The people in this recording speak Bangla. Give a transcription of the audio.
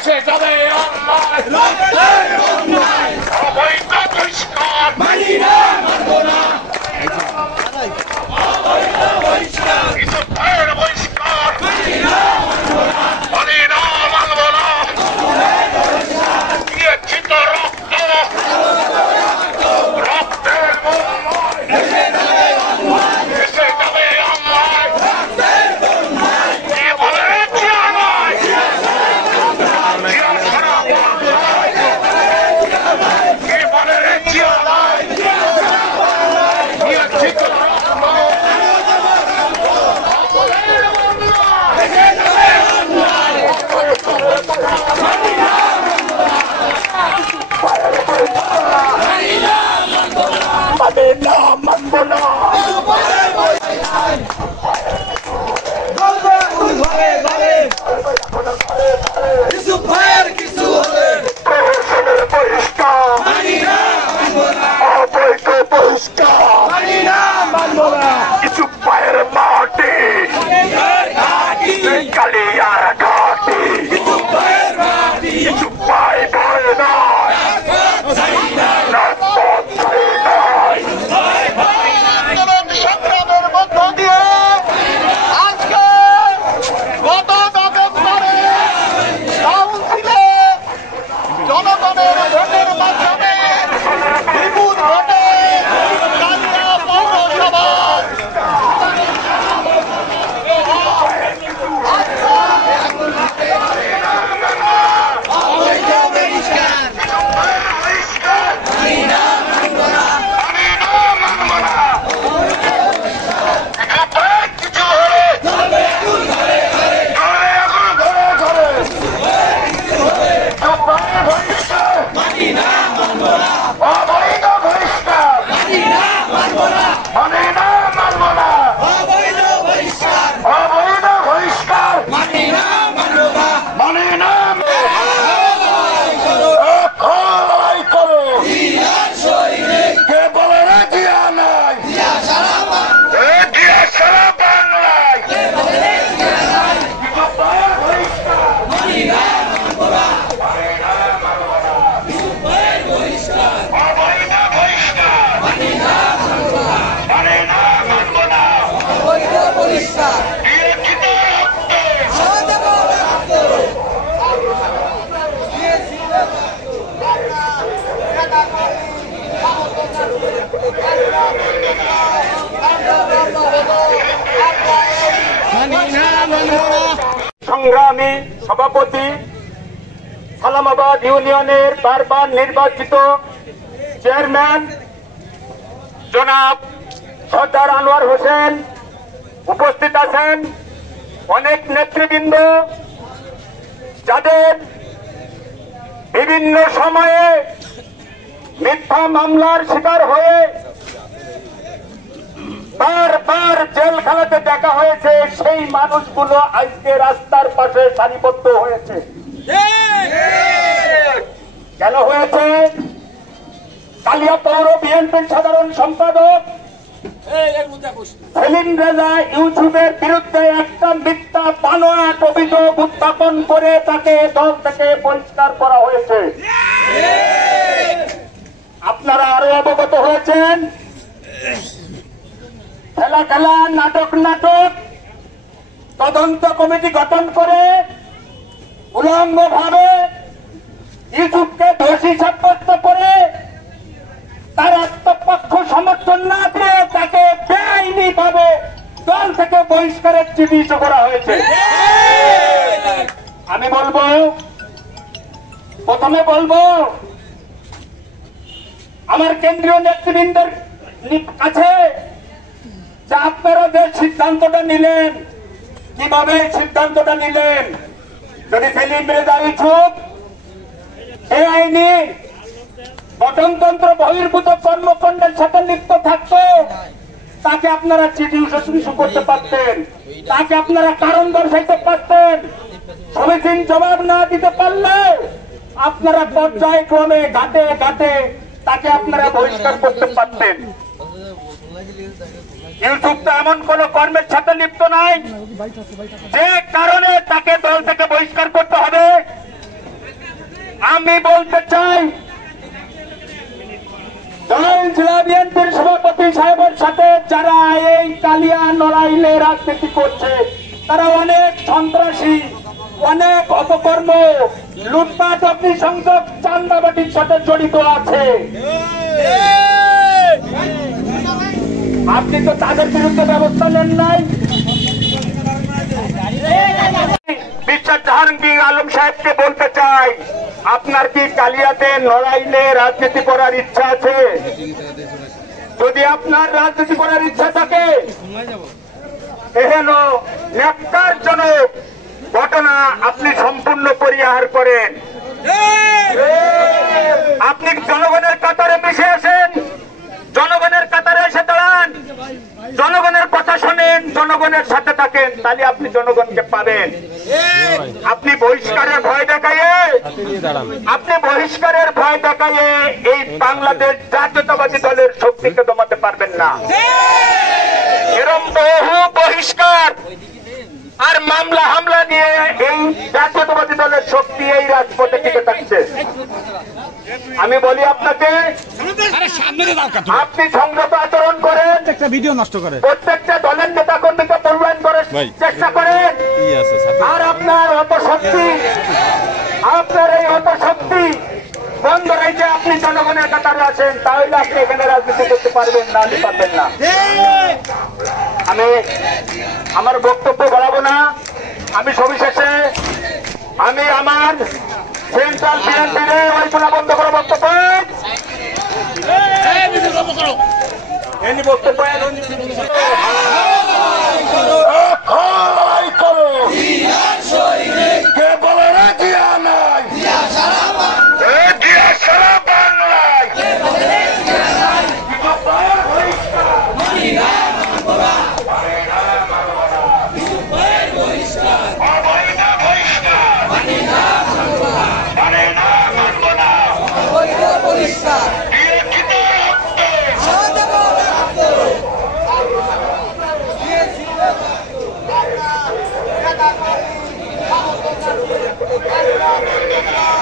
দেশে যাবে অন্যায় অবৈধ বহিষ্কার মানি না মানব না ইউসুফ ভাইয়ের বহিষ্কার মানি না মানব না দিয়েছি তো রক্ত রক্তের বন্যায় দেশে যাবে অন্যায় কে বলে জিয়া নয় জিয়া ছাড়া বাংলায় কে বলে জিয়া নয় দিয়েছি তো রক্ত ইউসুফ ভাইয়ের কিছু হলে বহিষ্কার মানি না মানব না অবৈধ বহিষ্কার মানি না মানব না ইউসুফ ভাইয়ের মাটি কালিয়ার ঘাটি ইউসুফ ভাইয়ের মাটি ইউসুফ ভাই ভয় নয় সংগ্রামের মধ্য দিয়ে আজকে গত নভেম্বরে কাউন্সিলে জনগণের ভোটের মাধ্যমে বিপুল ভোটে কালিয়া পৌরসভা সংগ্রামী সভাপতি সালামাবাদ ইউনিয়নের বারবার নির্বাচিত চেয়ারম্যান জনাব সর্দার আনোয়ার হোসেন উপস্থিত আছেন। অনেক নেতৃবৃন্দ যাদের বিভিন্ন সময়ে মিথ্যা মামলার শিকার হয়ে বারবার জেলখানাতে দেখা হয়েছে, সেই মানুষগুলো আজকে রাস্তার পাশে সারিবদ্ধ হয়েছে। কেন হয়েছে? কালিয়া পৌর বিএনপির সাধারণ সম্পাদক সেলিম রেজা ইউসুফের বিরুদ্ধে একটা মিথ্যা বানোয়াট অভিযোগ উত্থাপন করে তাকে দল থেকে বহিষ্কার করা হয়েছে। আপনারা আরো অবগত হয়েছেন, খেলা খেলা নাটক নাটক তদন্ত কমিটি গঠন করে উলঙ্গ ভাবে ইউসুফকে দোষী সাব্যস্ত করে তার আত্মপক্ষ সমর্থন না দিয়ে তাকে বেআইনি ভাবে দল থেকে বহিষ্কারের চিঠি করা হয়েছে। আমি বলবো, প্রথমে বলবো আমার কেন্দ্রীয় নেতৃবৃন্দের কাছে যে আপনারা যে সিদ্ধান্তটা নিলেন, কিভাবে সিদ্ধান্তটা নিলেন? যদি সেলিম রেজা ইউসুফ বেআইনি গঠনতন্ত্র বহির্ভূত কর্মকাণ্ডের সাথে লিপ্ত থাকতো, তাকে আপনারা চিঠি ইস্যু করতে পারতেন, তাকে আপনারা কারণ দর্শাইতে পারতেন। সমীচীন জবাব না দিতে পারলে আপনারা পর্যায়ক্রমে ঘাটে ঘাটে তাকে আপনারা বহিষ্কার করতে পারতেন। ইউসুফ তো এমন কোন কর্মের সাথে লিপ্ত নাই যে কারণে তাকে দল থেকে বহিষ্কার করতে হবে। আমি বলতে চাই জেলা বিএনপির সভাপতি সাহেবের সাথে যারা এই কালিয়া নড়াইলে রাজনীতি করছে তারা অনেক সন্ত্রাসী, অনেক অপকর্ম, লুটপাট, অগ্নিসংযোগ, চাঁদাবাজির সাথে জড়িত আছে। আপনি তো তাদের বিরুদ্ধে ব্যবস্থা নেন নাই। বিশ্বাস জাহাঙ্গীর আলম সাহেবকে বলতে চাই, আপনার কি কালিয়াতে নড়াইলে রাজনীতি করার ইচ্ছা আছে? যদি আপনার রাজনীতি করার ইচ্ছা থাকে এহেন ন্যাক্কারজনক ঘটনা আপনি সম্পূর্ণ পরিহার করেন। আপনি জনগণের কাতারে মিশে আসেন, জনগণের কাতারে এসে দাঁড়ান, জনগণের কথা শোনেন, জনগণের সাথে থাকেন, তাহলে আপনি জনগণকে পাবেন। আপনি বহিষ্কারের ভয় দেখাইয়ে এই বাংলাদেশ জাতীয়তাবাদী দলের শক্তিকে দমাতে পারবেন না। এরকম বহু বহিষ্কার আর মামলা হামলা নিয়ে এই জাতীয়তাবাদী দলের শক্তি এই রাজপথে টিকে থাকছে। আমি বলি আপনাকে, আপনি সংযত আচরণ করেন, ভিডিও নষ্ট করে প্রত্যেকটা দলের নেতা কর্মীকে মূল্যায়ন করার চেষ্টা করেন। আর আপনার এই অপশক্তি বন্ধ রেখে আপনি জনগণের কাতারে আসেন, তাহলে আপনি এখানে রাজনীতি করতে পারবেন না, পারবেন না। আমি আমার বক্তব্য বাড়াবো না। আমি সবিশেষে আমার সেন্ট্রাল বিএনপির ওইগুলা বন্ধ করে বক্তব্য Hey!